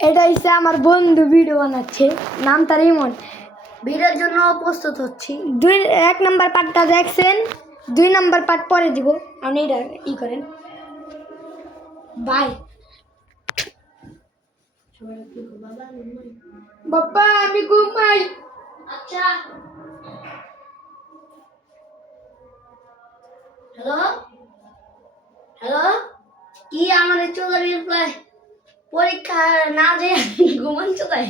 এটা হচ্ছে আমার বন্ধু ভিডিও বানাচ্ছে, নাম তার ইমন। ভিডিওর জন্য প্রস্তুত হচ্ছি। 1 নম্বর পার্টটা দেখছেন, 2 নম্বর পার্ট পরে দিব। আপনি এটা ই করেন বাই। বাবা আমি ঘুমাই। আচ্ছা হ্যালো হ্যালো, কি আমার চলে রিপ্লাই পরীক্ষা না যে ঘুমান চলে।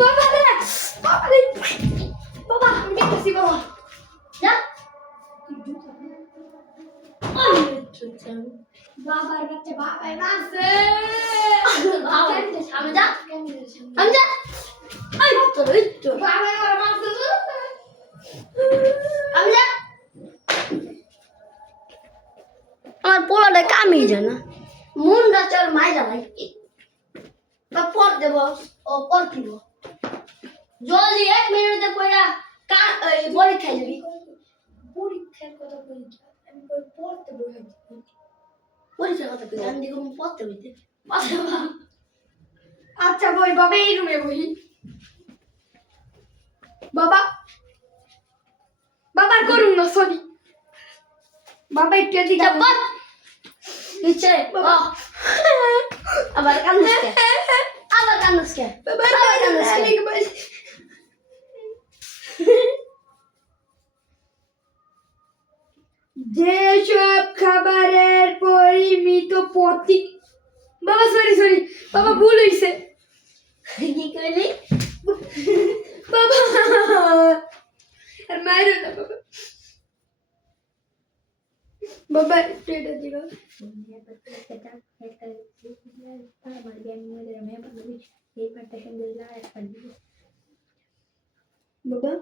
বাবা রে বাবা রে বাবা আমি দেখতেছি বাবা। যা বাবার কাছে বাবাই মারছে। আমি যা আমি যা বাবাই আমার মারছে। আমি যা আমার পোলাটা কামি জানা মুন্ডা চল মাই জানাই বা পর দেব ও পর দিব জলদি 1 মিনিটে পড়া পরীক্ষায় যাবি। পরীক্ষার কথা বলছি, আমি পড়তে বসেছি। পরীক্ষার কথা কই আমি দেখো পড়তে হইতে আচ্ছা বই বাবা, এই রুমে বই। বাবা বাবার করুন না, সরি বাবা একটু এদিকে যা পড় নিচে বাবা। আবার কান্দিস কে আবার কান্দিস কে বাবা আবার কান্দিস কে এদিকে বই। যেসব খাবারের পরিমিত প্রতীক, বাবা সরি বাবা ভুল হইছে। কি কইলি বাবা আর মাইরো না বাবা। বাবা একটু এটা দিবা। বাবা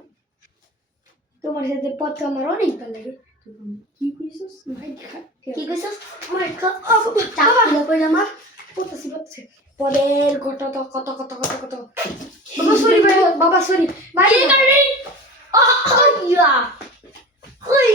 তোমার সাথে পথ আমার অনেক ভালো লাগে। কি কইছস? কি কইছস আমার খা বাবা চাপা দিলা কই আমার পড়তেছি পদের কত বাবা সরি ভাই, বাবা সরি ভাই। কি করলি ইয়া কই